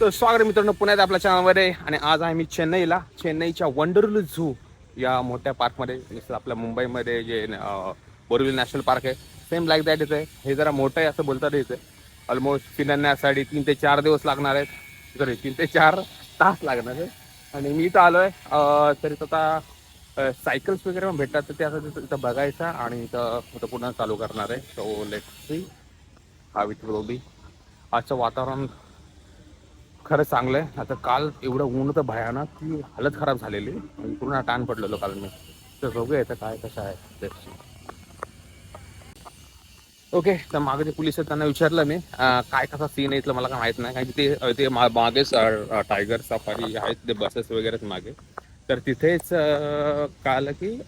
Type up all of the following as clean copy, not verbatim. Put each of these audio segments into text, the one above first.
तर स्वागत मित्रांनो पुण्यात आपल्या चॅनलमध्ये. आणि आज आहे मी चेन्नईच्या वंडरलू झू या मोठ्या पार्कमध्ये. जसं आपल्या मुंबईमध्ये जे बोरिवली नॅशनल पार्क आहे, सेम लाईक दॅट इथे. हे जरा मोठं आहे असं बोलतात. इथे ऑलमोस्ट फिरण्यासाठी 3 ते 4 दिवस लागणार आहेत. सॉरी 3 ते 4 तास लागणार आहे. आणि मी इथं आलो आहे. तरी आता सायकल्स वगैरे पण भेटतात, तर त्यासाठी इथं बघायचं आणि इथं पुन्हा चालू करणार आहे. So let's see how it will be. आजचं वातावरण खरंच चांगलं आहे. आता काल एवढं ऊन होतं भयानक की हालत खराब झालेली, पूर्ण टाण पडलेलो काल मी. तर बघूया येतं काय कसं आहे. ओके, तर मागे जे पोलीस आहेत त्यांना विचारलं मी काय कसा सीन आहे इथलं. मला काय माहीत नाही, कारण की ते मागेच टायगर सफारी आहेत, ते बसेस वगैरेच मागे. तर तिथेच कळालं की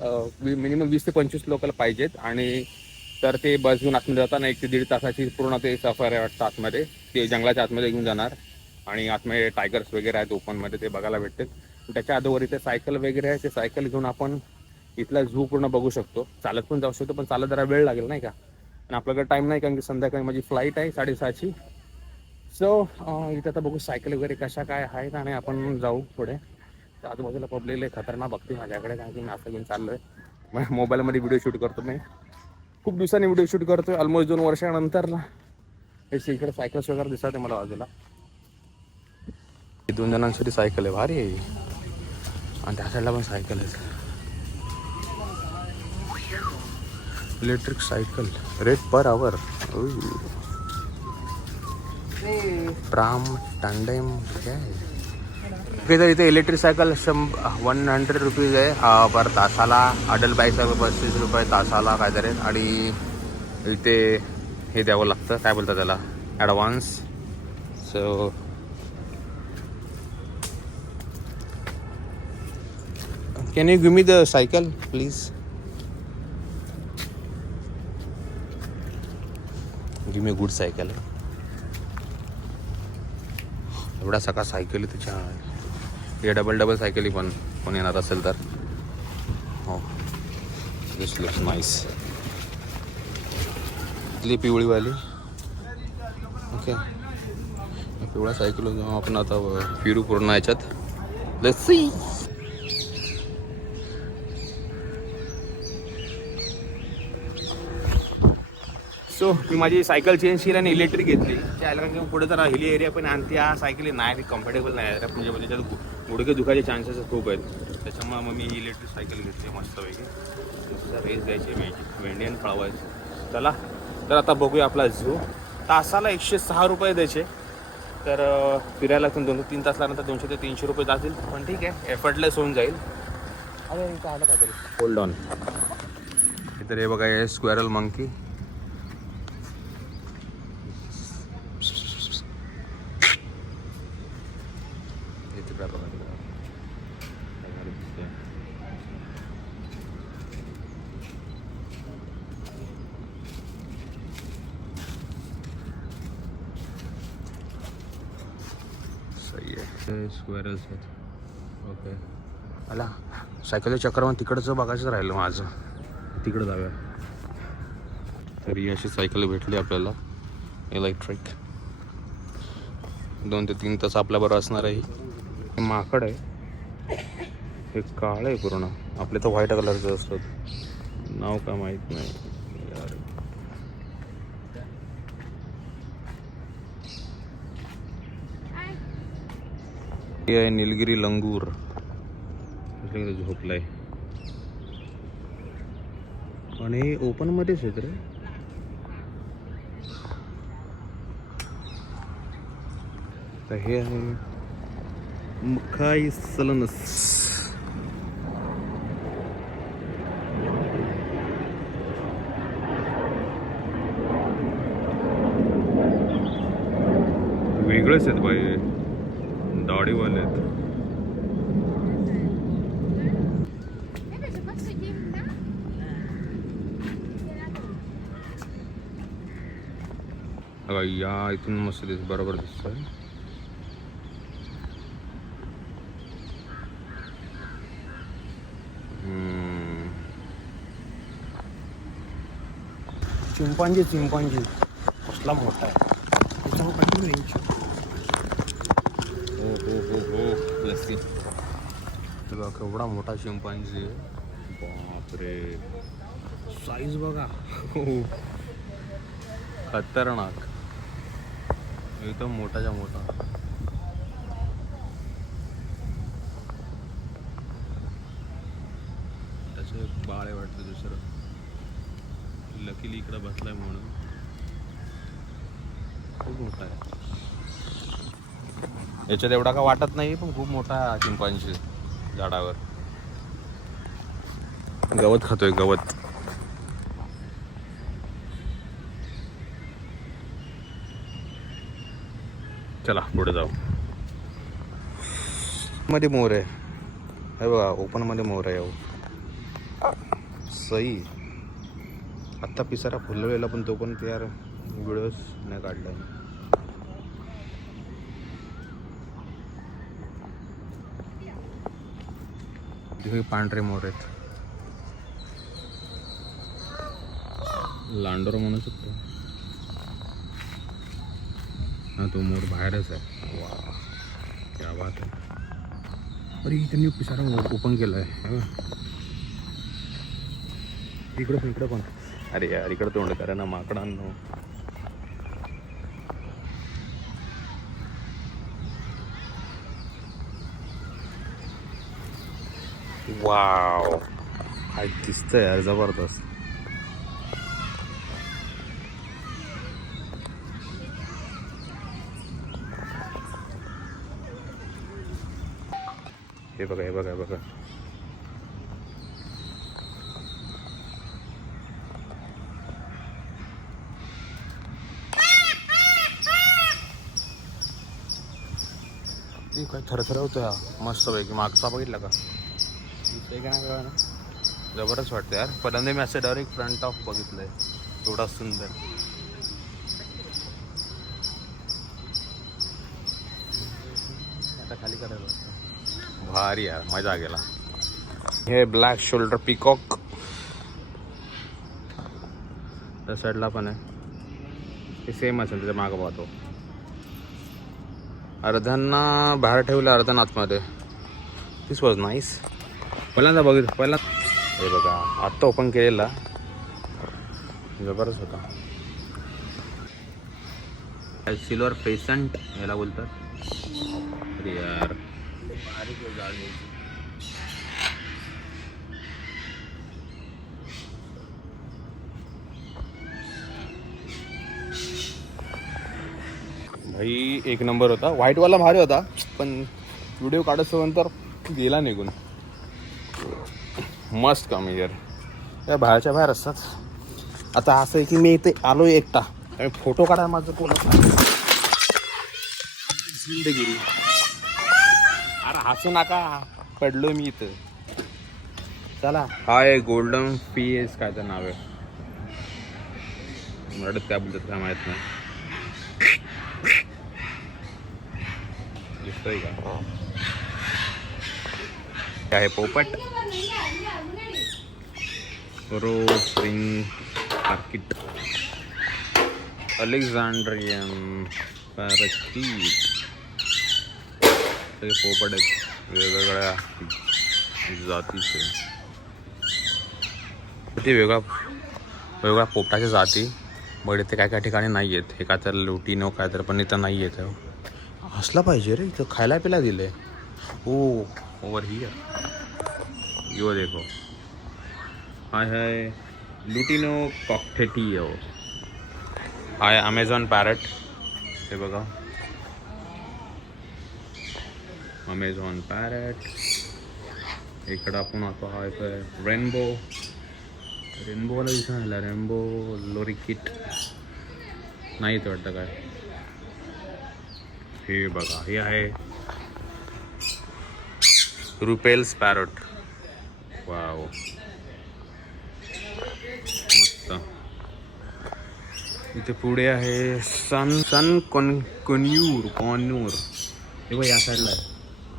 मिनिमम 20 ते 25 लोकांना पाहिजेत. आणि तर ते बस घेऊन आतमध्ये जाताना 1 ते 1.5 तासाची पूर्ण ते सफर आहे वाटतं आतमध्ये. ते जंगलाच्या आतमध्ये घेऊन जाणार आणि आतमध्ये टायगर्स वगैरे आहेत ओपनमध्ये, ते बघायला भेटतील. त्याच्या अगोदर इथे सायकल वगैरे आहे, ते सायकल घेऊन आपण इथला झू पूर्ण बघू शकतो. चालत पण जाऊ शकतो, पण चालत जरा वेळ लागेल नाही का. आणि आपल्याकडे टाईम नाही, कारण की संध्याकाळी माझी फ्लाईट आहे 6:30ची. सो इथं आता बघू सायकल वगैरे कशा काय आहेत आणि आपण जाऊ पुढे. तर आजूबाजूला पब्लिक खतरनाक बघते माझ्याकडे, कारण की मी असं घेऊन चाललो आहे. मोबाईलमध्ये व्हिडिओ शूट करतो मी, खूप दिवसांनी व्हिडिओ शूट करतोय. ऑलमोस्ट 2 वर्षानंतर ना हे इकडे सायकल्स वगैरे दिसतात मला बाजूला. 2 जणांसाठी सायकल आहे, भारी आहे. आणि त्या साईडला पण सायकल आहे, electric cycle. Rate per hour. Tram tandem काय. तर इथे इलेक्ट्रिक सायकल 100 रुपीज आहे पर तासाला. अडल बाईकचा 35 रुपये तासाला काहीतरी. आणि इथे हे द्यावं लागतं, काय बोलतात त्याला, advance. So can you give me the cycle please. Give me good cycle. एवढा सगळा सायकली त्याच्या. हे डबल सायकली पण कोण येणार असेल तर. हो, दिस लुक्स नाईस. इथली पिवळीवाली. ओके, पिवळा सायकल घेऊन आपण आता फिरू पूर्ण याच्यात. Let's see. सो मी माझी सायकल चेंज केली आणि इलेक्ट्रिक घेतली. त्याला कारण पुढे जरा हिली एरिया पण. आणि त्या सायकली नाही कम्फर्टेबल नाही आहे, म्हणजे त्याच्यात गुडघे दुखायचे चान्सेस खूप आहेत. त्याच्यामुळे मग मी इलेक्ट्रिक सायकल घेतली मस्तपैकी. रेस द्यायची मेंढ्यान पळवायची. चला तर आता बघूया आपला झू. तासाला 106 रुपये द्यायचे. तर फिरायला 2-3 तास लागल्यानंतर 200 ते 300 रुपये जातील. पण ठीक आहे, एफर्टलेस होऊन जाईल. अरे इथं आलं काहीतरी, होल्ड ऑन. इतर हे बघा, हे स्क्वेरल मंकी. सही आहे, स्क्वेअरल्स आहेत. ओके, मला सायकलच्या चक्रावर तिकडचं बघायचं राहिलं माझं. तिकडं जाऊया. तर ही अशी सायकल भेटली आपल्याला इलेक्ट्रिक. 2 ते 3 तास आपल्याबरोबर असणार आहे. ही माकड आहे, हे काळं आहे पूर्ण. आपले तर व्हाईट कलरचं असतात, नाव का माहीत नाही यार. हे आहे निलगिरी लंगूर, झोपलाय. आणि ओपन मध्येच आहेत रे. तर हे आहे मुखाई सलनस. वेगळेच आहेत बाई, दाढीवाले आहेत. या इथून मस्त बरोबर दिसतंय. चिंपांजी कसला मोठा आहे. त्याच्यामुळे हो लस्सी. बघा केवढा मोठा चिंपांजी आहे. बापरे, साईज बघा. खतरनाक, एकदम मोठाच्या मोठा. त्याचं एक बाळ आहे वाटतं दुसरं. लकीली इकडं बसलाय म्हणून. खूप मोठा आहे. याच्यात एवढा का वाटत नाही, पण खूप मोठा चिंपांजी झाडावर. गवत खातोय, गवत. चला पुढे जाऊ. मध्ये मोर आहे हे बघा, ओपन मध्ये मोर आहे. सई आत्ता पिसारा फुललेला, पण तो पण यार व्हिडिओज नाही काढला. हे पांढरे मोर आहेत, लांडोर म्हणू शकतो. हा तो मोर बाहेरच आहे. वा क्या बात आहे. अरे त्यांनी पिसारा ओपन केला आहे. इकडं पण. अरे यार इकडं तोंड करा ना माकडांनो. वाव, काय दिसतंय यार, जबरदस्त. हे बघा, हे बघा, हे बघा. काय थरथरवतोय हा मस्त पैकी. मागचा बघितला का, दिसतंय का नाही कळलं ना. जबरदस्त वाटतं यार. पहिल्यांदा मी असं डायरेक्ट फ्रंट ऑफ बघितलंय, एवढा सुंदर. आता खाली करायला भारी यार, मजा गेला. हे ब्लॅक शोल्डर पिकॉक त्या साईडला पण आहे. हे सेम असेल, त्याच्या मागं पाहतो. अर्ध्यांना बाहेर ठेवलं, अर्ध्यांना आतमध्ये. दिस वॉज नाईस. पहिल्यांदा बघितलं, हे बघा आत्ता ओपन केलेला, जबरदस्त होता. सिल्वर फेसंट याला बोलतात. अरे यार भाई एक नंबर होता. व्हाईटवाला भारी होता, पण व्हिडिओ काढत गेला निघून. मस्त कमी यार, त्या बाहेरच्या बाहेर असतात. आता असं आहे की मी इथे आलो एकटा आणि फोटो काढायला माझं कोणच जिंदगिरी. अरे हसू नका, पडलो मी इथं. चला, हा आहे गोल्डन पीएस काय तर नाव आहे. मराठीत काय बोलतात काय माहित नाही. दिसतोय का, आहे पोपट. रोज रिंग मार्केट, अलेक्झांड्रियन पॅराकीट. ते पोपट आहेत वेगवेगळ्या जातीचे. ते वेगवेगळ्या पोपटाच्या जाती बट इथे काय ठिकाणी नाही आहेत. हे काय तर लुटिनो काय तर, पण इथं नाही येत. हसला पाहिजे रे, इथं खायला पिला दिलंय. ओ ओवर हियर यो देखो. हाय हाय लुटिनो कॉकटेटियो. हाय अमेझॉन पॅरट. हे बघा अमेझॉन पॅरट. इकडं आपण आता हा एक रेनबोला दिसून आला. रेनबो लोरिकिट नाही येत वाटतं काय. हे बघा, हे आहे रुपेल्स पॅरट. वाव मस्त. इथे पुढे आहे सन कॉन्यूर. हे बघ या साईडला आहे.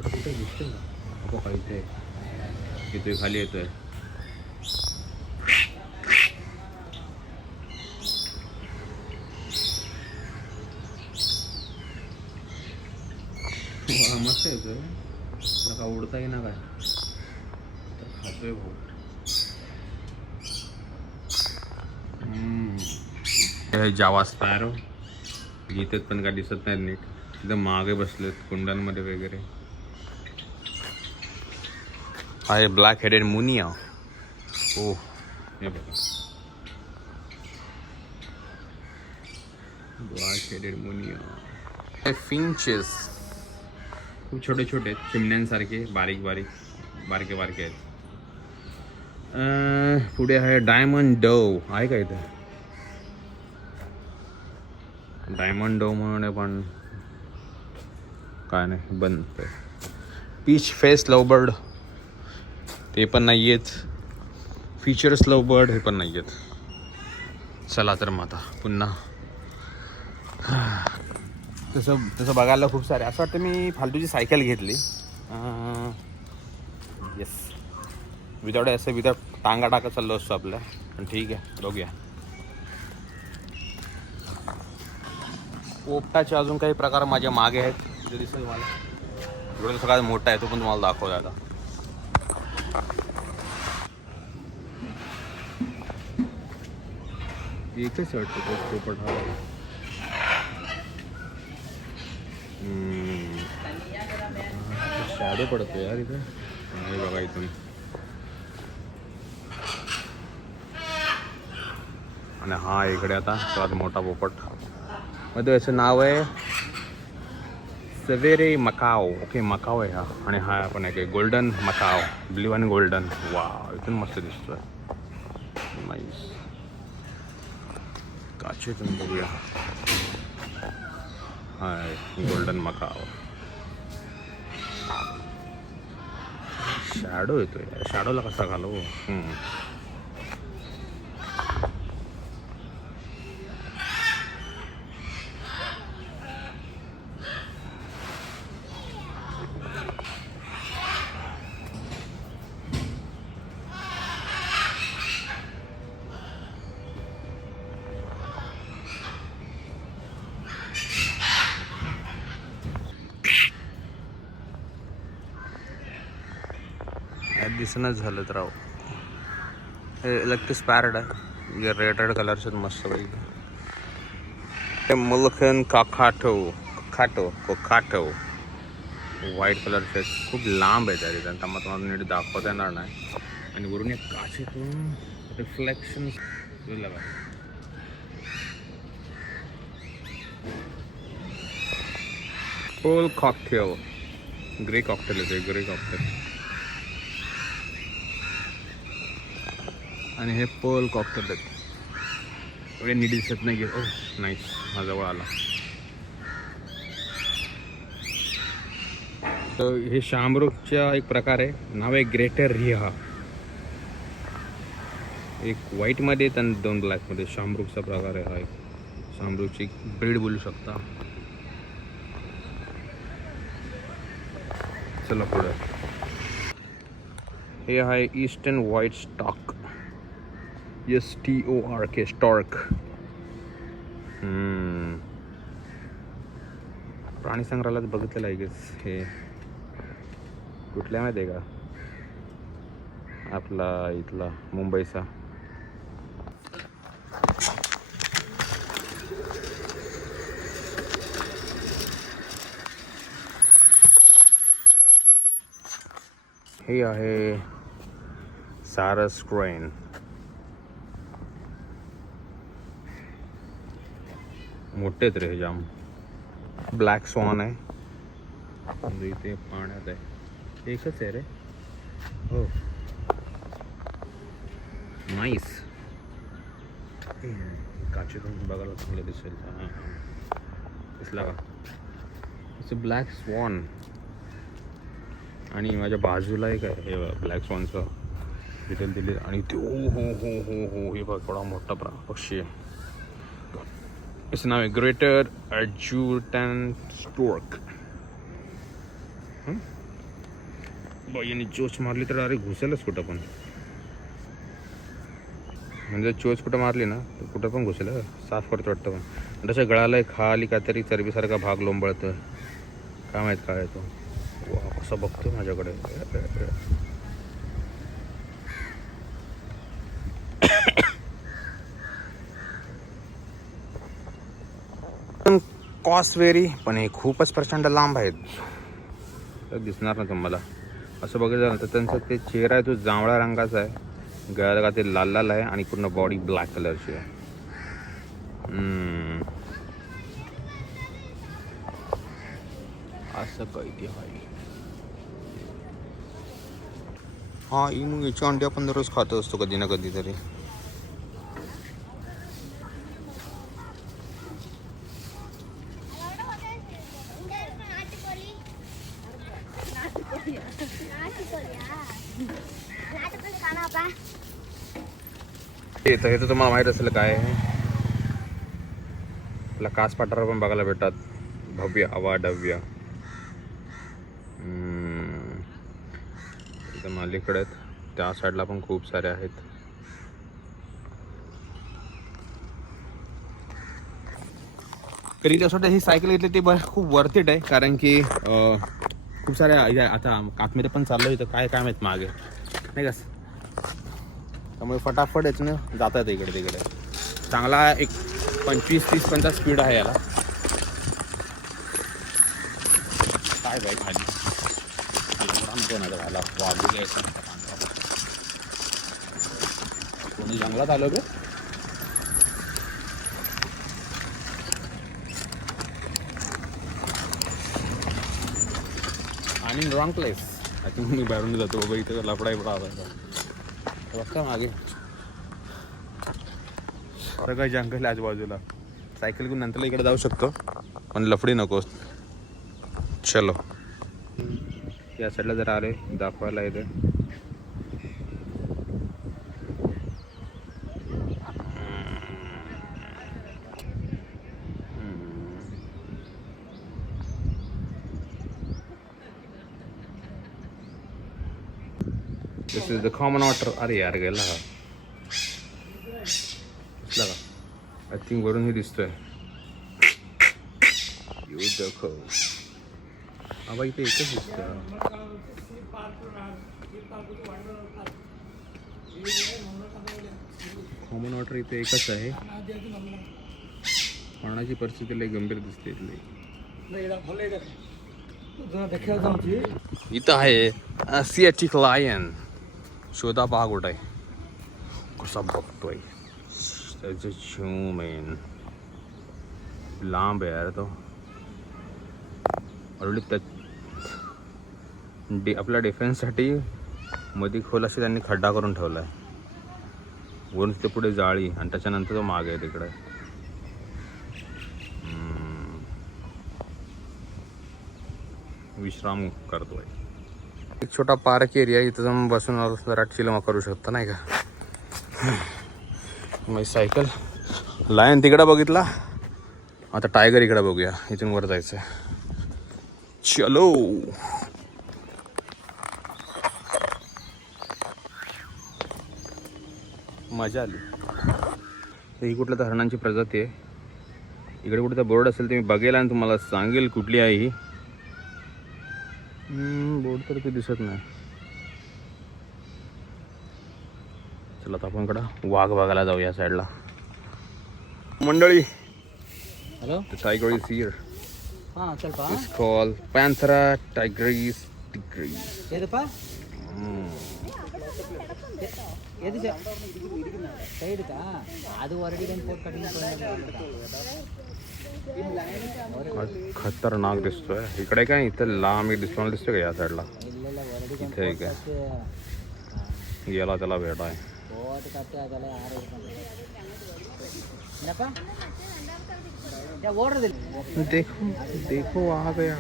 कुठे दिसतंय का बघा, इथे खाली येतोय. मस्त येतोय, तुला का उडता येईना काय तर खातोय भाऊ. हे जावा स्पॅरो इथे पण काय दिसत नाही नीट, एकदम मागे बसलेत कुंडांमध्ये वगैरे. हा हे ब्लॅक हेडेड मुनिया. ओ हे बघा, ब्लॅक हेडेड मुनिया. हे फिंचेस खूप छोटे छोटे आहेत, चिमण्यांसारखे बारीक बारीक बारके बारके आहेत. पुढे आहे डायमंड डव. आहे का इथे डायमंड डव म्हणून आहे, पण काय नाही, बंद. पीच फेस लवबर्ड ते पण नाही आहेत. फीचर्स लवबर्ड हे पण नाही आहेत. चला तर मग आता पुन्हा तसं तसं बघायला खूप सारे. असं वाटतं मी फालतूची सायकल घेतली. येस, विदाउट टांगा टाकत चाललो असतो आपल्या, पण ठीक आहे, बघूया. पोपटाचे अजून काही प्रकार माझ्या मागे आहेत, जे दिसेल मला. एवढं सगळ्यात मोठा आहे तो पण तुम्हाला दाखवतो आता. एकच वाटतं तो पोपट हा. शॅडो पडतो यार इथे. हे बघा इथून. आणि हा इकडे आता सर्वात मोठा पोपट. मध्ये याचं नाव आहे सवेरे मकाओ. ओके, मकाओ आहे हा. आणि हा आपण आहे golden macaw, blue and golden. वा, इथून मस्त दिसतोय. नाईस. काचेतून बघूया. हाय गोल्डन मकाओ. शॅडो येतोय, शॅडोला कसा घालू. दिसणंच झालं तर राव. हे इलेक्ट्रिक पॅरड आहे, रेड कलरचे मस्त पैकी. हे मुलखन काखाटो काखाटो कोखाटो व्हाईट कलरचे खूप लांब आहे तरी त्यांना तुम्हाला नीट दाखवता येणार नाही. आणि वरून एक काचेतून रिफ्लेक्शन बघा. पोल कॉकटेल, ग्रे कॉकटेल येते, ग्रे कॉकटेल. आणि हे पर्ल कॉकटेल आहेत. एवढे नीट दिसत नाही. ओ नाईस, हा जवळ आला. तर हे शामरुखचा एक प्रकार आहे, नाव आहे ग्रेटर रिहा. एक व्हाईटमध्ये आणि 2 ब्लॅकमध्ये शामरुखचा प्रकार आहे. हा एक शामरुखची ब्रीड बोलू शकता. चला पुढे. हे आहे eastern white stock, STORK, stork. प्राणी संग्रहालयात बघितलेलं आहे गेस. हे कुठल्या माहिती आहे का, आपला इथला मुंबईचा. हे आहे सारस क्रेन. मोठे आहेत रे हे जाम. ब्लॅक स्वान आहे, इथे पाण्यात आहे. एकच आहे रे. हो, नाईस. काचेतून बघायला चांगलं दिसेल. दिसला का, इट्स अ ब्लॅक स्वान. आणि माझ्या बाजूला एक आहे हे ब्लॅक स्वानचं डिटेल दिली. आणि ते हो हो हो हो हो, हे बघ केवढा मोठा पक्षी आहे. याचं नाव आहे ग्रेटर अडज्युटंट स्टॉर्क. याने चोच मारली तर अरे घुसेलच कुठं पण. म्हणजे चोच कुठं मारली ना तर कुठं पण घुसेल. साफ करतो वाटतं. पण तसं गळाला खाली काहीतरी चरबीसारखा भाग लोंबळतं, काय माहीत काय आहे तो. असं बघतो माझ्याकडे. कॉस्टवेरी पण हे खूपच प्रचंड लांब आहेत, दिसणार ना तुम्हाला. असं बघितलं तर त्यांचा ते चेहरा आहे तो जांभळ्या रंगाचा आहे, गळ्याला का ते लाल लाल आहे आणि पूर्ण बॉडी ब्लॅक कलरची आहे. असं काही आहे. हा ही मग याची अंडी आपण दररोज खात असतो कधी ना कधी तरी. हे तर तुम्हाला माहीत असेल काय आहे. आपला कास पाठार पण बघायला भेटतात, भव्य अवाढव्य. एकदम अलीकडे त्या साईडला पण खूप सारे आहेत. तरी त्यासाठी ही सायकल घेतली ती खूप वर्थ इट आहे, कारण की खूप साऱ्या आता आतमध्ये पण चाललो इथं काय काय माहीत मागे नाही का. त्यामुळे फटाफट याच्यानं जातात इकडे तिकडे. चांगला एक 25-30-50 स्पीड आहे याला. काय बाई खाली झाला वाजू घ्यायचा. कोणी जंगलात आलो गे. आणि रॉंग प्लेस. आय थिंक मी बाहेरून जातो बाबा, इथं लफडाही पडा बघता मागे सगळं जंगल आजूबाजूला. सायकल घेऊन नंतर इकडे जाऊ शकतो पण लफडी नको. चलो या साईडला जरा आले दाखवायला इथे. दिस इज द कॉमन वॉटर. अरे यार गेला हा दिसला का. आय थिंक वरून हे दिसतोय. बाबा इथे एकच दिसतं. कॉमन वॉटर इथे एकच आहे. पाण्याची परिस्थिती लई गंभीर दिसते इथली. इथं आहे सिएटिक लायन. शोधा पहा कुठं आहे. कसा बघतोय त्याचं झूम. लांब आहे यार तो. ऑलरेडी त्या आपल्या डिफेन्ससाठी मध्ये खोल अशी त्यांनी खड्डा करून ठेवला आहे. वरून ते पुढे जाळी आणि त्याच्यानंतर तो माग आहे तिकडे. विश्राम करतोय. एक छोटा पार्क एरिया, इथं जाऊन बसून जरा चिल करू शकता नाही का. माझी सायकल. लायन तिकडं बघितला, आता टायगर इकडे बघूया. इथून वर जायचं. चलो. मजा आली. ही कुठल्या तर हरणांची प्रजाती आहे. इकडे कुठे तर बोर्ड असेल ते मी बघेल आणि तुम्हाला सांगेल कुठली आहे ही. बोर्ड तर ते दिसत नाही. चला आता आपण इकडं वाघ बघायला जाऊ या साईडला. मंडळी, हॅलो, टायगर इज हिअर. हां चल पा. It's called panthera tigris tigris. ఏదపా ఏది సైడ్కా అది వరడి కానీ పోట్ కటింग खतरनाक दिसतोय. इकडे काय इथं लांब दिसतो दिसतोय का या साईडला. इथे काय याला त्याला भेटाय. పోట్ కట్టే ಅದಲ್ಲ ಯಾರು ಏನಪ್ಪ ಯಾ ಓಡ್ರದಿ. देखो देखो आ गया.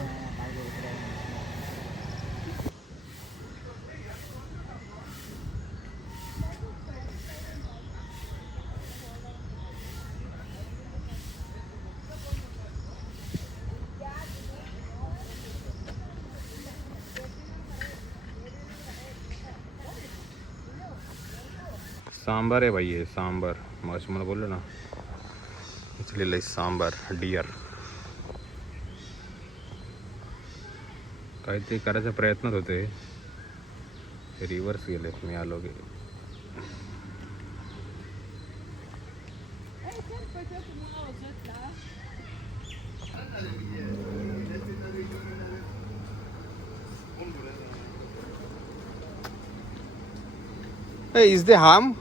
सांबर आहे भाई, ये सांबर. मग मला बोललो ना इथलेलं सांबर डियर. काहीतरी करायचा प्रयत्नात होते, रिव्हर्स गेलेत. मी आलो गे इज दे हार्म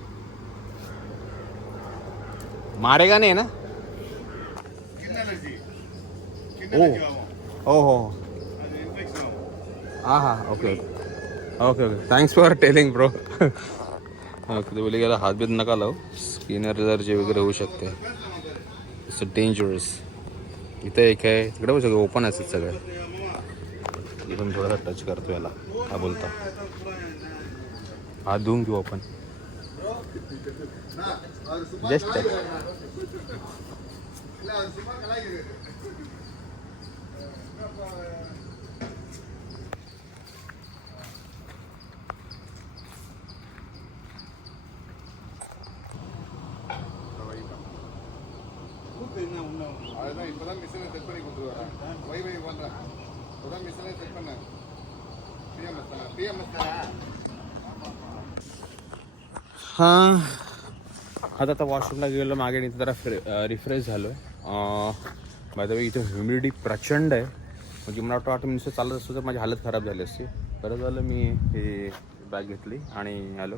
मारेगा नहीं ना? ओ हो हो हाँ हाँ okay okay okay thanks for telling bro. कधी बोली गेला हात बीत नका लावू, स्किन एलर्जी वगैरे होऊ शकते. It's dangerous. इथं एक आहे, तिकडे बघ सगळं ओपन असतात सगळं. इथून थोडासा टच करतो याला, हा बोलता हात धुवून घेऊ आपण. Just touch. हां आता वॉशरूमला गेलो मागे आणि जरा रिफ्रेश झालो आहे. बाय द वे इथे ह्युमिडिटी प्रचंड आहे, म्हणजे मला वाटतं मिनिटं चालत असतो तर माझी हालत खराब झाली असती. बरं झालं मी हे बॅग घेतली आणि आलो.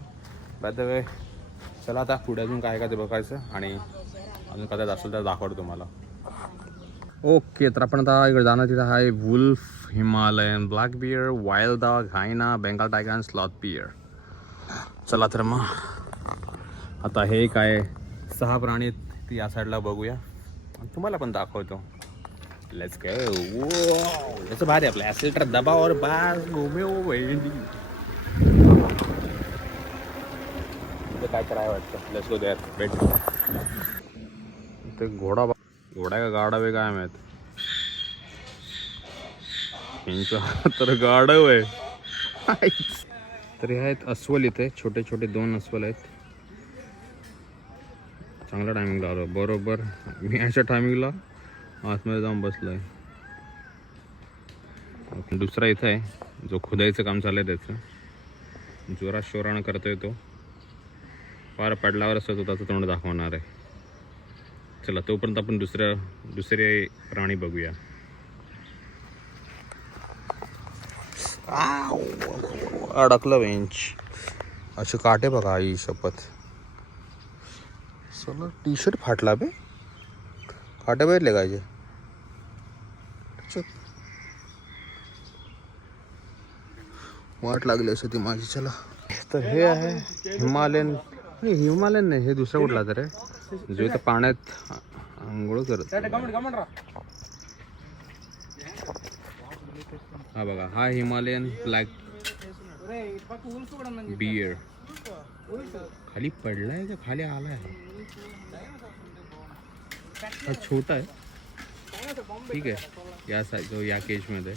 बाय द वे चला आता पुढे अजून काय ते बघायचं आणि अजून कदाच असेल तर दाखवतो तुम्हाला. ओके तर आपण आता इकडे जाणार. तिथं आहे wolf, Himalayan black bear, wild dog, hyena, Bengal tiger आणि स्लॉथ बियर. चला तर मग आता हे काय 6 प्राणी ती या साईडला बघूया आणि तुम्हाला पण दाखवतो. Let's go. याचं भारी आपलं ॲसिलेटर दबावर बास घुमे हो बहिणी. काय करायला वाटतं. Let's go there. वेट. ते घोडा का गाढव आहे काय माहीत. यांचं तर गाढव आहे. तर हे आहेत अस्वल. इथे छोटे छोटे 2 अस्वल आहेत. चांगला टायमिंगला आलो बरोबर. मी अशा टायमिंगला आतमध्ये जाऊन बसलोय. दुसरा इथं आहे जो खुदाईचं काम चालू आहे, त्याचं जोरात शोरानं करतोय तो. पार पडल्यावरच तो त्याचं तोंड दाखवणार आहे. चला तोपर्यंत आपण दुसरे प्राणी बघूया. अडकलं बेंच. असे काटे बघा आई शपथ. चला टी शर्ट फाटला बे. काटे बघितले काय वाट लागली असं ती माझी. चला तर हे आहे हिमालयन. नाही हिमालयन नाही, हे दुसरा कुठला तर आहे जो इथं पाण्यात आंघोळ करत. हा बघा, हा हिमालयन ब्लॅक बियर. खाली पडलाय का खाली आलाय? हा छोटा आहे, ठीक आहे. या साईड या केजमध्ये.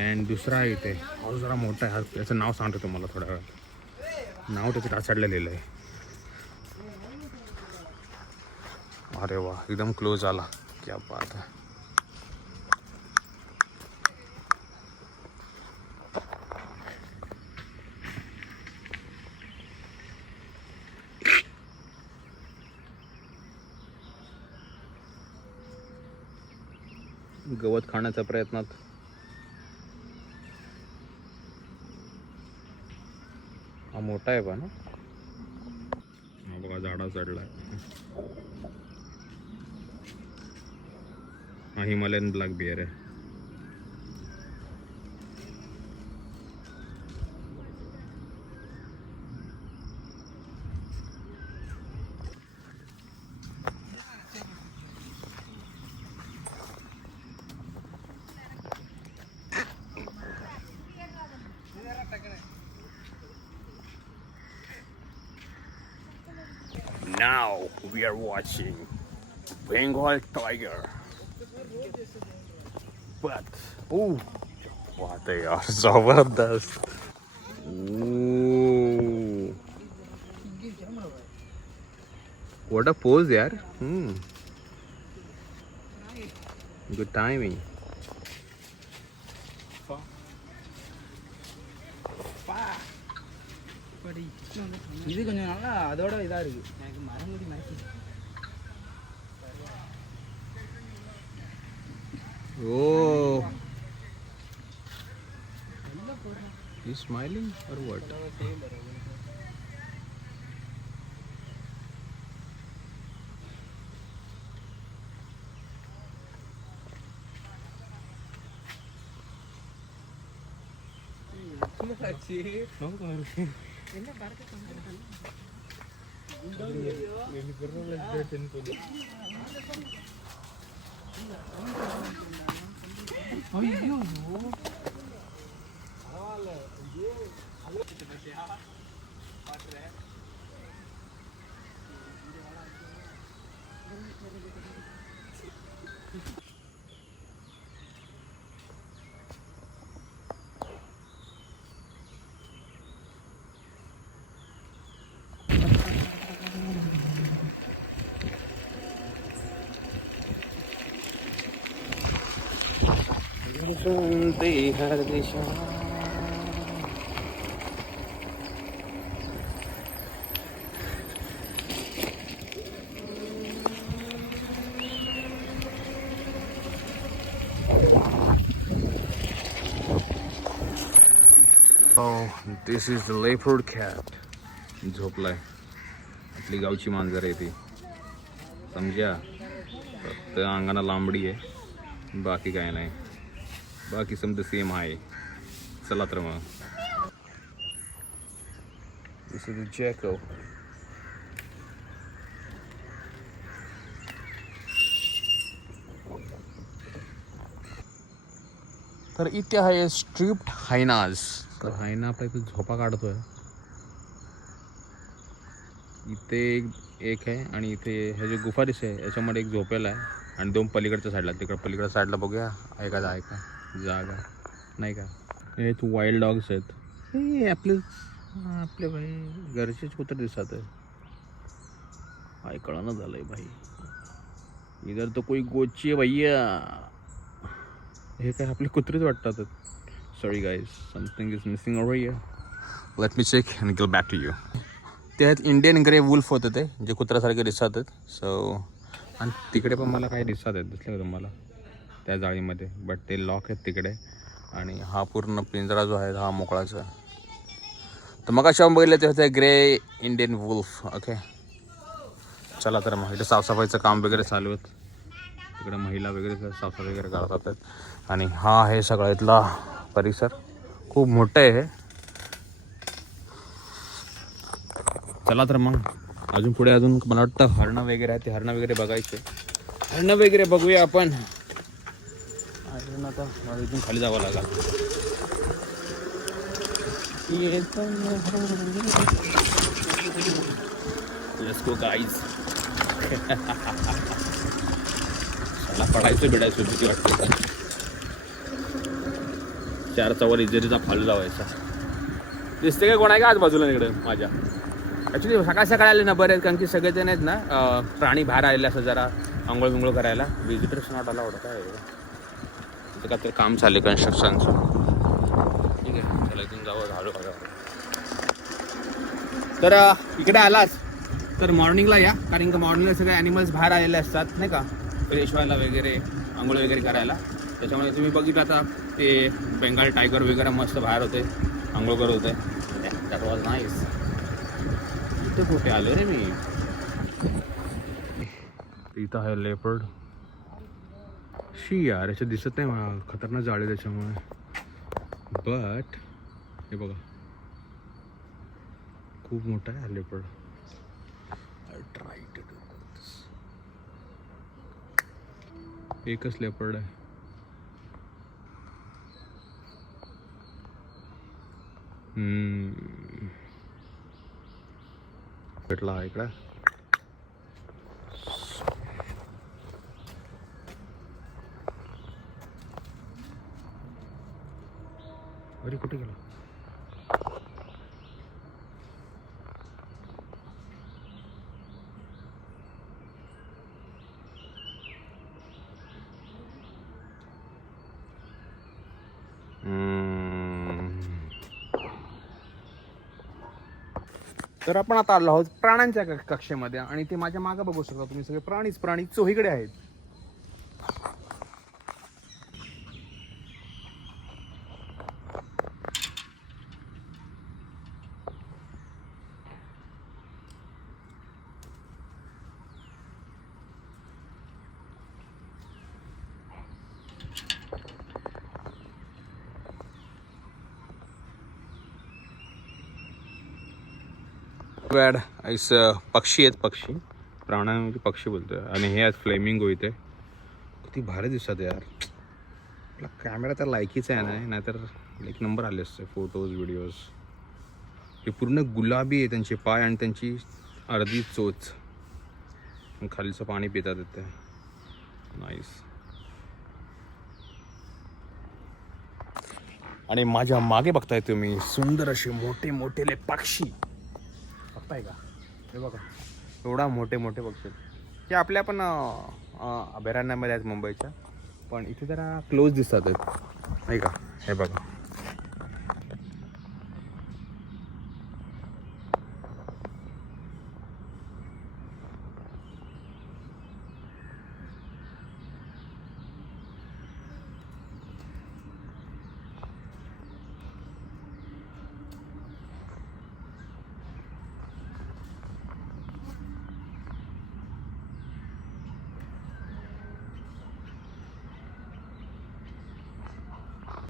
अँड दुसरा आहे इथे, हा जरा मोठा आहे. त्याचं नाव सांगतो तुम्हाला थोड्या वेळात. नाव त्याचं टाचाडलं लिहिलं आहे. अरे वा, एकदम क्लोज आला. क्या बात आहे. गवत खाण्याच्या प्रयत्नात. हा मोठा आहे पण. हा बघा झाडा चढलाय. हा हिमालयन ब्लॅक बियर आहे. Now we are watching Bengal tiger. But oh, what they are जबरदस्त. Ooh. What a pose यार. Good timing. இது கொஞ்சம் நல்லா அதோட இதாக இருக்குது எனக்கு மரமுடி மாதிரி. Oh, he's smiling or what? सुनते हर दिशा Oh, this is the leopard cat. झोपलाय. आपली गावची मांजर आहे ती. समजा फक्त अंगाला लांबडी आहे, बाकी काय नाही. बाकी समजा सेम आहे. चला तर मग. This is the Jacko. तर इथे आहे स्ट्रिप्ड हायनाज. तर हायना आपल्या इथे झोपा काढतोय. इथे एक आहे आणि इथे हे जे गुफा दिसते याच्यामध्ये एक झोपेला आहे आणि दोन पलीकडच्या साईडला. तिकडं पलीकडच्या साईडला बघूया आहे का जागा नाही का. हे तू वाईल्ड डॉग्स आहेत. हे आपले भाई घरचेच कुत्रे दिसत आहे. काय कळानं झालंय भाई. इधर तो कोई गोची आहे भैया. हे काय आपले कुत्रेच वाटतात. Sorry guys, something is missing over here. Let me check and get back to you. ते आहेत इंडियन ग्रे वुल्फ होते ते, जे कुत्र्यासारखे दिसतात आहेत. सो आणि तिकडे पण मला काही दिसतात आहेत, दिसले का तुम्हाला त्या जाळीमध्ये. बट ते लॉक आहेत तिकडे आणि हा पूर्ण पिंजरा जो आहे हा मोकळाचा आहे. तर मग अशा बघितलं ते होते ग्रे इंडियन वुल्फ. ओके चला तर मग इथे साफसफाईचं काम वगैरे चालू आहेत. तिकडे महिला वगैरे साफसफाई वगैरे करतात आहेत. आणि हा आहे सगळा इथला परिसर. खूप मोठं आहे हे. चला तर मग अजून पुढे अजून मला वाटतं हरणं वगैरे आहे. ते हरणं वगैरे बघायचे. हरणं वगैरे बघूया आपण. अजून आता मला इथून खाली जावं लागेल. Let's go guys. मला पडायचं बिडायचं भीती वाटते. 4 चौवर इजेरीचा खाली लावायचा. दिसते काय कोण आहे का आजूबाजूला इकडे माझ्या. ॲक्च्युली सकाळ सकाळी आले ना बरे आहेत, कारण की सगळेजण आहेत ना प्राणी बाहेर आलेले असं जरा आंघोळ बिंघोळ करायला. व्हिजिटर्स नॉट अलाउड काय तिथं का तर काम चालले कन्स्ट्रक्शनचं. ठीक आहे चला इथून जावं झाडू बघा. तर इकडे आलाच तर मॉर्निंगला या, कारण की मॉर्निंगला सगळे ॲनिमल्स बाहेर आलेले असतात नाही का, फ्रेश व्हायला वगैरे आंघोळ वगैरे करायला. त्याच्यामुळे तुम्ही बघितलं आता ते बेंगाल टायगर वगैरे मस्त बाहेर होते, आंघोळ करत होते. That was nice. इथे कुठे आलो रे मी. इथं आहे लेपर्ड. शी यार याच्यात दिसत नाही मला, खतरनाक जाळे त्याच्यामुळे. बट हे बघा खूप मोठा आहे हा leopard. I try to do this. एकच लेपर्ड आहे. भेटला हा इकडे. अरे कुठे गेला. तर आपण आता आलो आहोत प्राण्यांच्या कक्षेमध्ये आणि ते माझ्या मागे बघू शकता तुम्ही सगळे प्राणी चोहीकडे आहेत. बॅड ऐस पक्षी आहेत, पक्षी प्राण्यांमध्ये पक्षी बोलतोय. आणि हे आहेत फ्लेमिंगो. इथे किती भारी दिसतात यार. आपला कॅमेरा तर लायकीचा आहे ना, नाहीतर एक नंबर आले असते फोटोज व्हिडिओज. हे पूर्ण गुलाबी आहे त्यांचे पाय आणि त्यांची अर्धी चोच. खालीचं पाणी पितात येते. नाईस. आणि माझ्या मागे बघताय तुम्ही सुंदर असे मोठे मोठेले पक्षी बघताय का? हे बघा एवढा मोठे मोठे पक्षी ते आपल्या पण अभयारण्यामध्ये आहेत मुंबईच्या, पण इथे जरा क्लोज दिसतात आहेत नाही का? हे बघा.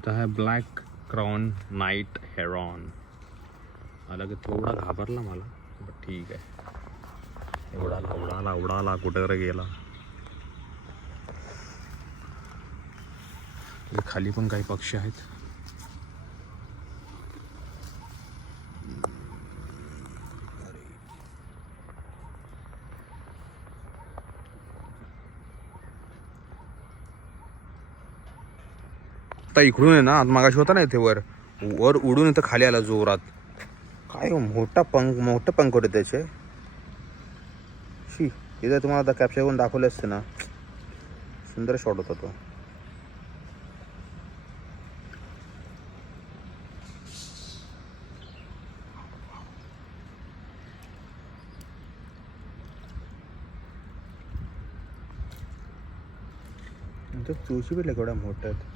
आता है ब्लॅक क्राउन नाईट हेरॉन. आला की थोडा घाबरला मला, बट ठीक आहे. उडाला कुठे गेला. खाली पण काही पक्षी आहेत. आता इकडून आहे ना, मागाशी होता ना इथे वर उडून इथं खाली आला जोरात. काय मोठं पंख होते त्याचे. शी, इथं तुम्हाला आता कॅप्चर करून दाखवले असते ना, सुंदर शॉट होता तो. चोची भेटल्या केवढ्या मोठ्या आहेत.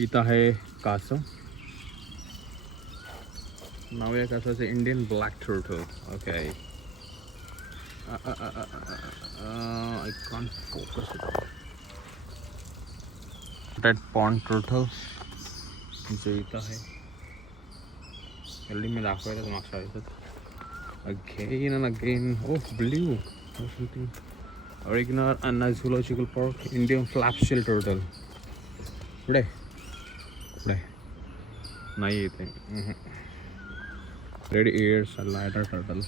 इथं आहे कासव. नाव आहे कासवाचं Indian black turtle. Okay. I can't focus. Red pond turtle जे इथं आहे. ऑलरेडी मी दाखवायला मागच्या आयुष्यात. Again and again. Oh blue something. Original Anna zoological park Indian flapshell turtle. पुढे नाही येते. Red ears slider turtle.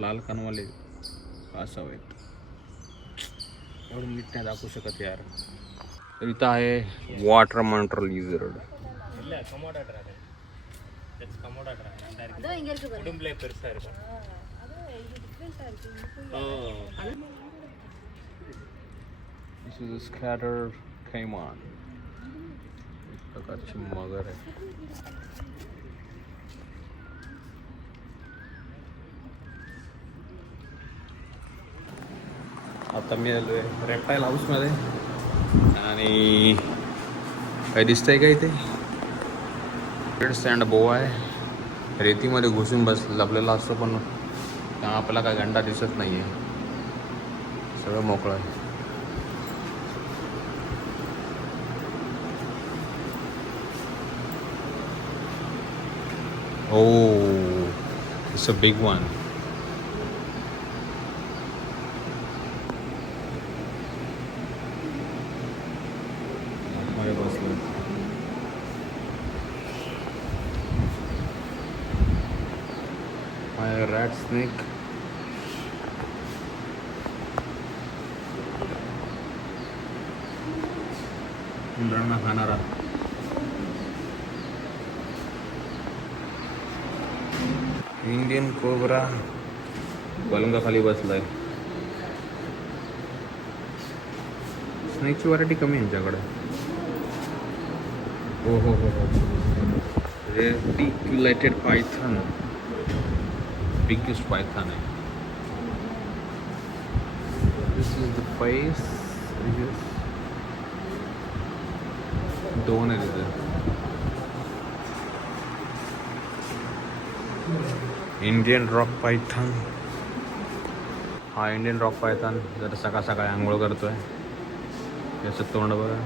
लाल कानवाले कासव आहेत. एवढं नीट नाही दाखवू शकत यार. तर इथं आहे water monitor lizard. This is scattered caiman. प्रकारची मगर आहे. आता मी आलोय रेप्टाईल हाऊसमध्ये. आणि काय दिसतंय का इथे सँड बोवा आहे, रेतीमध्ये घुसून बसलेलं आपल्याला असं, पण आपल्याला काय गंडा दिसत नाही आहे, सगळं मोकळं आहे. Oh, it's a big one. आतमध्ये बसलोय. आहे रॅट स्नेक. उंदरांना खाणारा. इंडियन कोबरा पलंगाखाली बसलाय. स्नेकची व्हरायटी कमी आहे यांच्याकडे. हो हो हो हो, रेटिक्युलेटेड पायथन, बिगेस्ट पायथन आहे. This is the face. दोन आहे तिथे. Indian rock python. हा इंडियन रॉक पायथन जर सकाळ सकाळी आंघोळ करतोय. याचं तोंड बघा.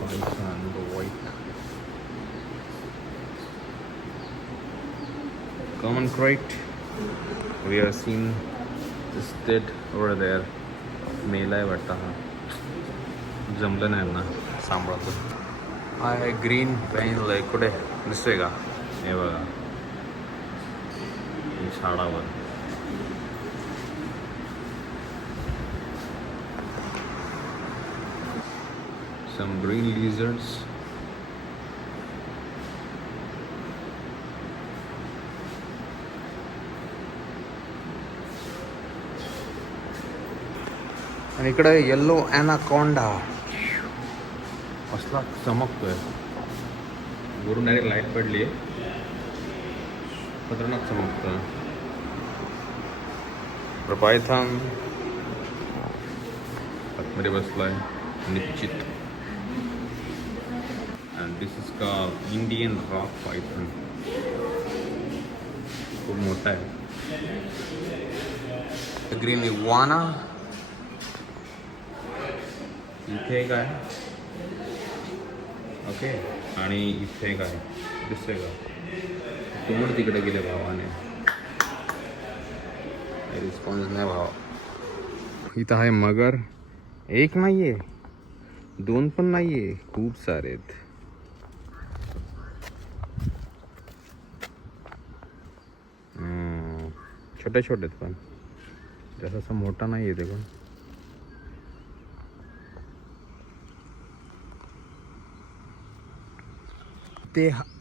Python white. Common krait. We are seen state over there. मेला आहे वाटतं हा. जमलं नाही ना सांभाळतो. हा आहे ग्रीन पेन लय. कुठे दिसतोय का? हे बघा झाडावर. Some green lizards. आणि इकडे येल्लो ॲनाकोंडा असला चमकतोय. वरून डायरेक्ट लाईट पडली आहे, खतरनाक चमकतोय. पायथन आतमध्ये बसलाय निश्चित. अँड दिस इज का इंडियन रॉक पायथन. खूप मोठा आहे. Green Ivana. इथे एक आहे. ओके. आणि इथे एक आहे. दिसतंय का? तोंड तिकडे गेले भावाने. रिस्पॉन्स नाही भावा. इथं आहे मगर. एक नाही आहे, दोन पण नाही आहे, खूप सारे आहेत. छोटे छोटे आहेत पण जसं असं मोठा नाही आहे ते पण.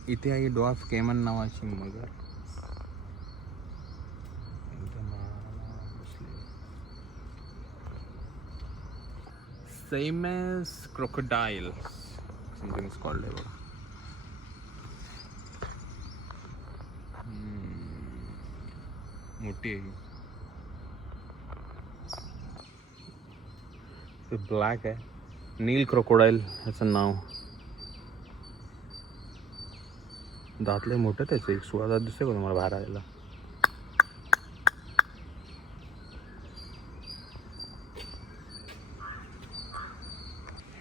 इथे आहे डॉफ केमन नावाची मगर. Siamese crocodile something is called. आहे बघा. मोठी आहे. ते ब्लॅक आहे. नील क्रोकोडाइल ह्याचं नाव. दातले मोठे त्याचे. एक 16 दात दिसते का तुम्हाला बाहेर आलेला?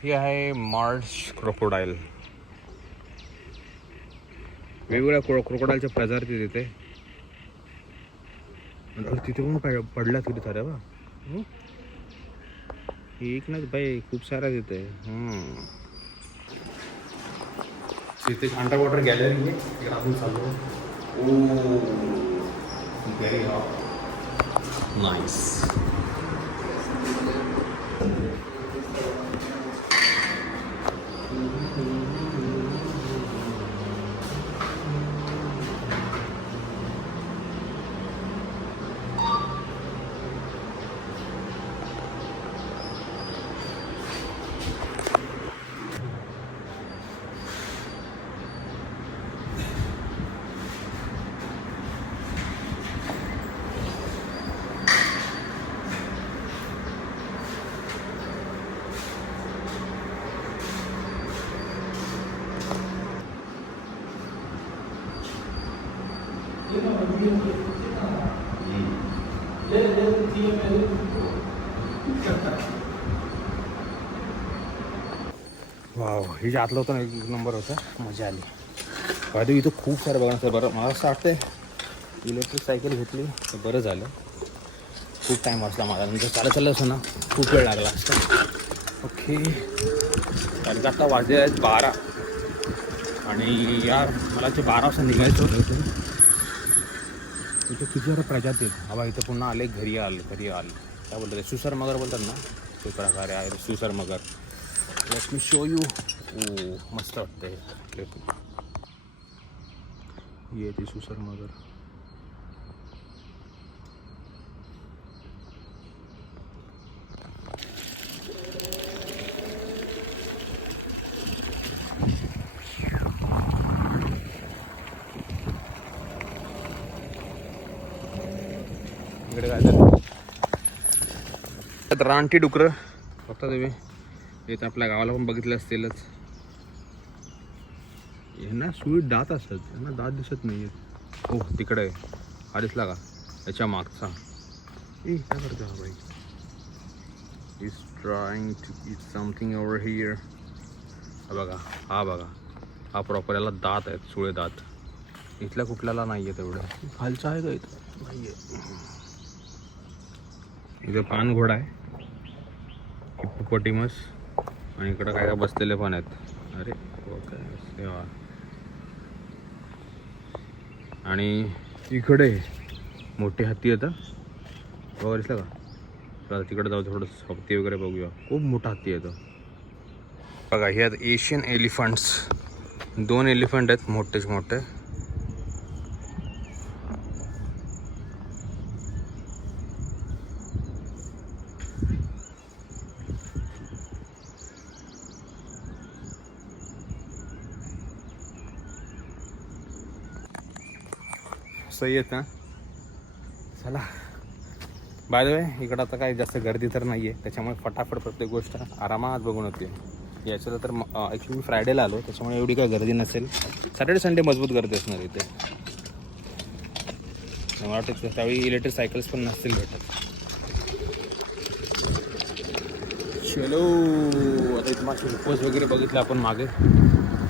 ही आहे मार्श क्रोकोडाइल. वेगवेगळ्या क्रोकोडाइलच्या प्रजाती तिथे. तिथे पण पडल्या तिथे साऱ्या बा. एक नाही बाई, खूप साऱ्या तिथे. तिथे अंडर वॉटर गॅलरी आहे. तिकडे आपण चाललो. ओ व्हेरी नाईस. वाव, हे जे आतलं होतं ना, एक नंबर होता, मजा आली. बाय इथं खूप सारं बघण्याचं. बरं, मला असं वाटतंय इलेक्ट्रिक सायकल घेतली तर बरं झालं. खूप टाईम वाचला माझा, नंतर चाललं असं ना खूप वेळ लागला असता. ओके, कारण आता वाजले आहेत 12 आणि यार मला ते 12 वाजता निघायचं होतं. इथे किती जरा प्रजाती आहेत. हवा इथं पुन्हा आले, घरी आलं काय बोलतात ते, सुसर मगर बोलतात ना, ते प्रकारे आहे सुसर मगर. Let me show you. Oh मस्त वाटतंय. ये ती सुसर मगर. इकडे काय तर रानटी डुकरं बघता तुम्ही. इथं आपल्या गावाला पण बघितलं असतीलच. यांना सुई दात असतात, यांना दात दिसत नाही आहेत. हो तिकडे हा दिसला का, याच्या मागचा. ए काय करतो हा बाई. Is trying to eat something over here. हा बघा हा प्रॉपर, याला दात आहेत, सुळे दात. इथल्या कुठल्याला नाही आहेत एवढं. खालचं आहे का इथं, नाही आहे. इथे पान घोडा आहे, हिप्पोपोटेमस, आणि इकडं काय काय बसलेले पण आहेत. अरे काय, आणि इकडे मोठे हत्ती येतं बघा, दिसलं का. तर तिकडे जाऊ, थोडंसं हत्ती वगैरे बघूया. खूप मोठा हत्ती येतो बघा. हे आहेत एशियन एलिफंट्स. 2 एलिफंट आहेत, मोठेच मोठे. सही आहेत ना. चला, बाय द वे इकडं आता काही जास्त गर्दी तर नाही आहे, त्याच्यामुळे फटाफट प्रत्येक गोष्ट आरामात बघून होते. याच्याला तर ॲक्च्युली मी फ्रायडेला आलो, त्याच्यामुळे एवढी काही गर्दी नसेल. सॅटर्डे संडे मजबूत गर्दी असणार इथे. मला वाटतं त्यावेळी इलेक्ट्रिक सायकल्स पण नसतील भेटत. चलो, आता इथं माझे हिप्पोज वगैरे बघितलं आपण मागे.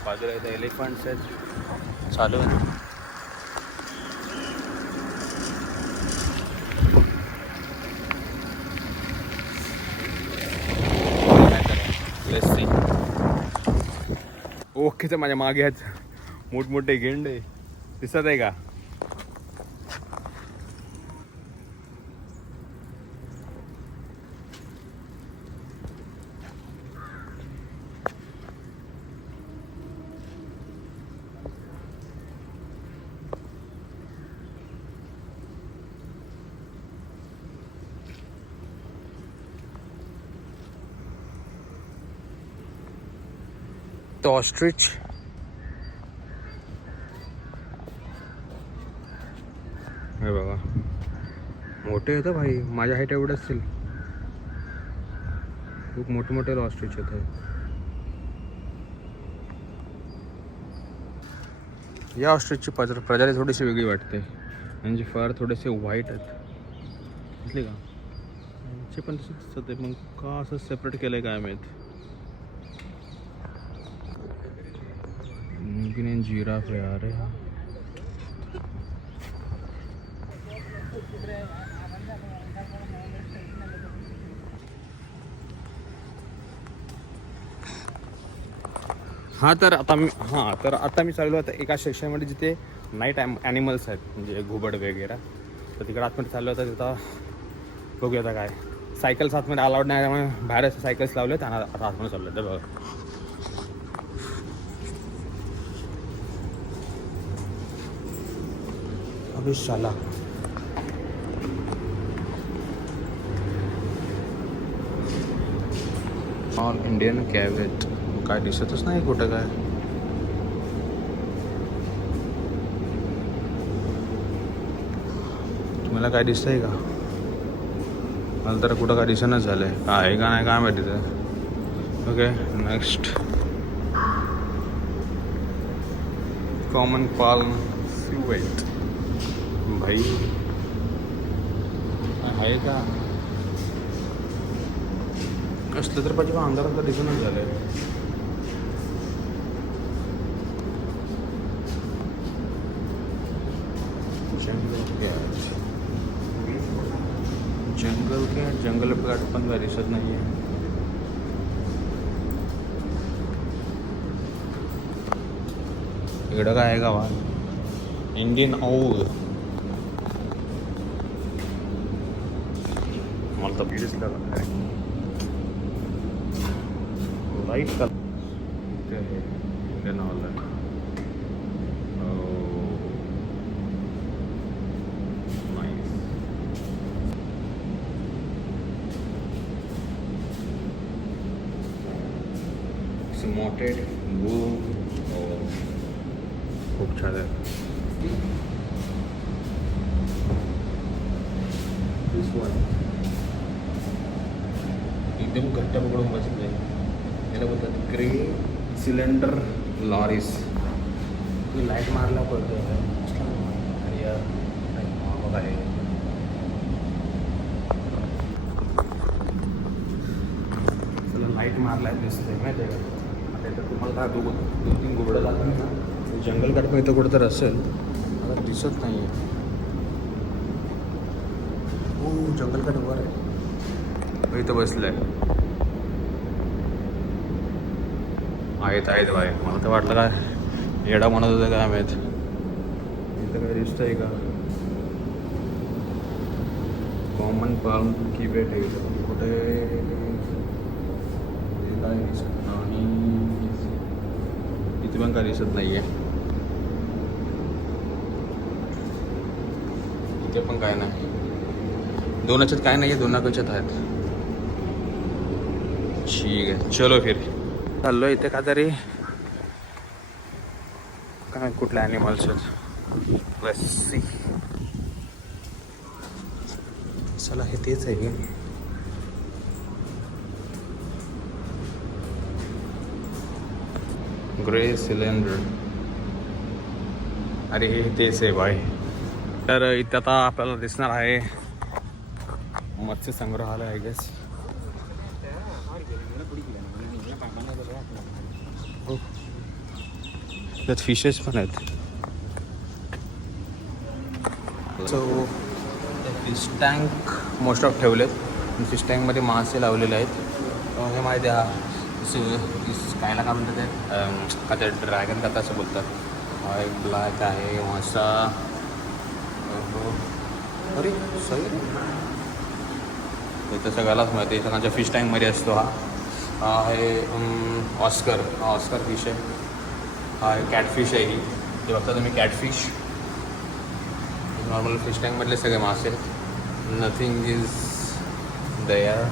बाजूला इथं एलिफंट्स आहेत, चालू आहे. ओके, तर माझ्या मागे आहेत मोठमोठे गेंडे, दिसत आहे का. तो ऑस्ट्रिच. हे बघा, मोठे येतं भाई, माझ्या हाईट एवढं असतील. खूप मोठे मोठे ऑस्ट्रिच येत आहे. या ऑस्ट्रिचची प्रजाती थोडीशी वेगळी वाटते. यांचे फर थोडेसे व्हाईट आहेत, दिसले का. यांचे पण तसं दिसत आहे, मग का असं सेपरेट केलं आहे काय माहीत. जिराफ आहे यार. तर आता मी चाललो आता एका सेक्शनमध्ये जिथे नाईट ॲनिमल्स आहेत, म्हणजे घुबड वगैरे. तर तिकडे आतमध्ये चाललो होता, तिथं बघूया आता काय. सायकल्स आतमध्ये अलाउड नाही, त्यामुळे बाहेर सायकल्स लावले, त्यांना आता आतमध्ये चाललो तर बघा. अबे शाला, ऑल इंडियन कॅवेट. काय दिसतच नाही कुठं काय. तुम्हाला काय दिसतंय का. मला तर कुठं काय दिसणंच झालंय, काय आहे का नाही काय माहिती ते. Okay, next common palm civet. भाई आहे का, कसलं तर पाहिजे, अंधारात दिसूनच झालंय. जंगल घाट पण काय दिसत नाही आहे. इकडं काय आहे गावात इंडियन ऑइल. मला तर दिसलं काय लाईट का इथे आहे इंडियन ऑइल. मोटेड खूप छान आहे. एकदम घट्ट पकडून बसले. याला बोलतात ग्रे सिलेंडर लॉरीज. लाईट मारला पडतो आहे. चला लाईट मारलाय दिसतंय माहिती आहे का. आता इथं तुम्हाला काय दोन तीन घोडं लागतात ना. जंगल घाट पण इथं कुठं तर असेल. आता दिसत नाही आहे. हो जंगल घाट वर आहे. इथं बसलं आहेत बाय. मला तर वाटलं काय येडा म्हणत होतं काय माहीत. इथं काय दिसतंय का. कॉमन पाल्म की बेट आहे कुठे काय दिसत नाही. इथे पण काय दिसत नाही आहे. इथे पण काय नाही. दोनाच्यात काय नाही आहे. दोनाकडच्यात आहेत. ठीक आहे चलो फिर चाललो. इथे का तरी काय कुठले ॲनिमल्स आहेत. बस चला हे तेच आहे. Grey cylinder. अरे हे तेच आहे बाय. तर इथं आता आपल्याला दिसणार आहे मत्स्य संग्रहालय आय गेस. त्यात फिशेस पण आहेत. So fish tank most of ठेवलेत. फिश टँकमध्ये मासे लावलेले आहेत. हे माहिती आहे कायला काय म्हणतात ते का ते ड्रॅगन का असं बोलतात. एक ब्लॅक आहे मासा. अरे सही इथं सगळ्यालाच माहिती आहे. सगळ्यांच्या फिश टँकमध्ये असतो हा. आहे ऑस्कर फिश आहे. हा कॅटफिश आहे ही. ते बघता तुम्ही कॅटफिश. नॉर्मल फिश टँकमधले सगळे मासे. Nothing is there.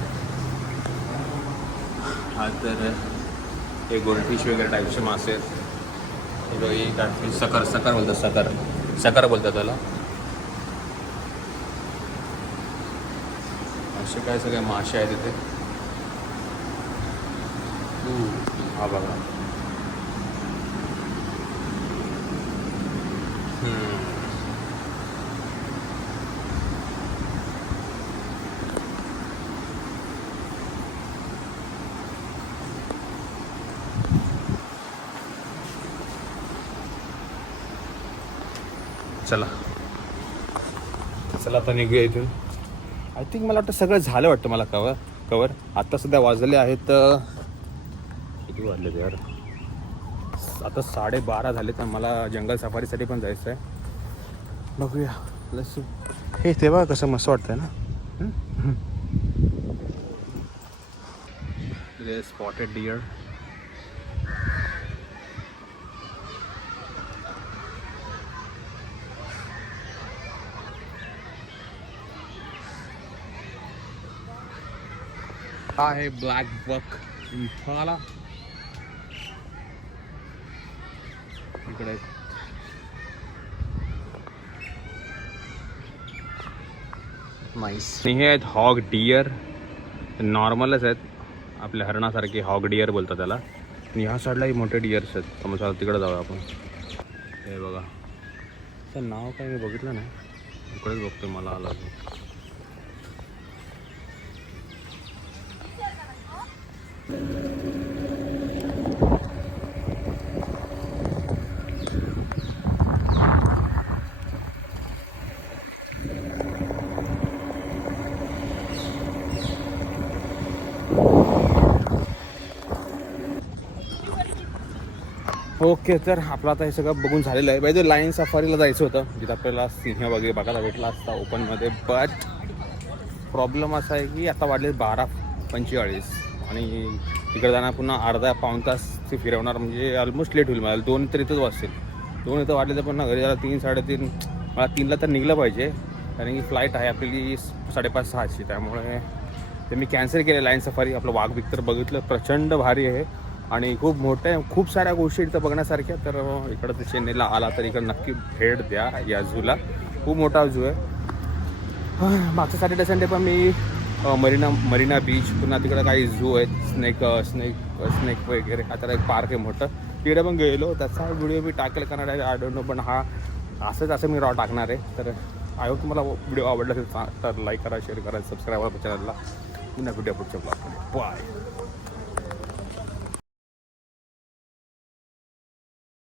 हा तर हे गोल्डफिश वगैरे टाईपचे मासे आहेत. हे बघा ही कॅटफिश. सकर बोलतात. सकर बोलतात त्याला. असे काय सगळे मासे आहेत तिथे. हा बघा. चला आता निघूया इथून. आय थिंक मला वाटतं सगळं झालं वाटतं मला कवर. आत्ता सध्या वाजले आहेत किती वाजले ते यार. आता 12:30 झाले. तर मला जंगल सफारीसाठी पण जायचं आहे. बघूया लस. हे तेव्हा कसं मस्त वाटतंय ना. Spotted deer. हा आहे ब्लॅक बक इम्फाला. इकडे नाईस. हे आहेत हॉग डिअर. नॉर्मलच आहेत आपल्या हरणासारखे. हॉग डिअर बोलतात त्याला. आणि ह्या साईडलाही मोठे डिअर्स आहेत. तर मग तिकडे जाऊया आपण. हे बघा तर नाव काय मी बघितलं नाही. इकडेच बघतोय मला आला. ओके, तर आपलं आता हे सगळं बघून झालेलं आहे. बाय द लाईन सफारीला जायचं होतं, जिथं आपल्याला सिंह वगैरे बघायला भेटला असता ओपनमध्ये. बट प्रॉब्लेम असा आहे की आता वाढले 12:45 आणि तिकडे जाणार पुन्हा अर्धा पाऊण तास ते फिरवणार, म्हणजे ऑलमोस्ट लेट होईल मला. 2 तर इथंच वाजतील. 2 इथं वाढले तर पुन्हा घरी जायला 3 3:30. मला 3ला तर निघलं पाहिजे, कारण की फ्लाईट आहे आपली 5:30-6ची. त्यामुळे ते मी कॅन्सल केलं लाईन सफारी. आपलं वाघ बिग तर बघितलं, प्रचंड भारी आहे आणि खूप मोठं आहे. खूप साऱ्या गोष्टी इथं बघण्यासारख्या. तर इकडं तर चेन्नईला आला तर इकडं नक्की भेट द्या या झूला. खूप मोठा झू आहे. मागच्या सॅटर्डे संडे पण मी मरीना बीच, पुन्हा तिकडं काही झू आहेत, स्नेक वगैरे. आता एक पार्क आहे मोठं, तिकडे पण गेलो. त्याचा व्हिडिओ मी टाकेल करणार आहे, आय डोंट नो. पण हा असं मी टाकणार आहे. तर आय होप तुम्हाला व्हिडिओ आवडला असेल तर लाईक करा, शेअर करा, सबस्क्राईब करा चॅनलला. पुन्हा व्हिडिओ पुढच्या ब्लॉगमध्ये. बाय.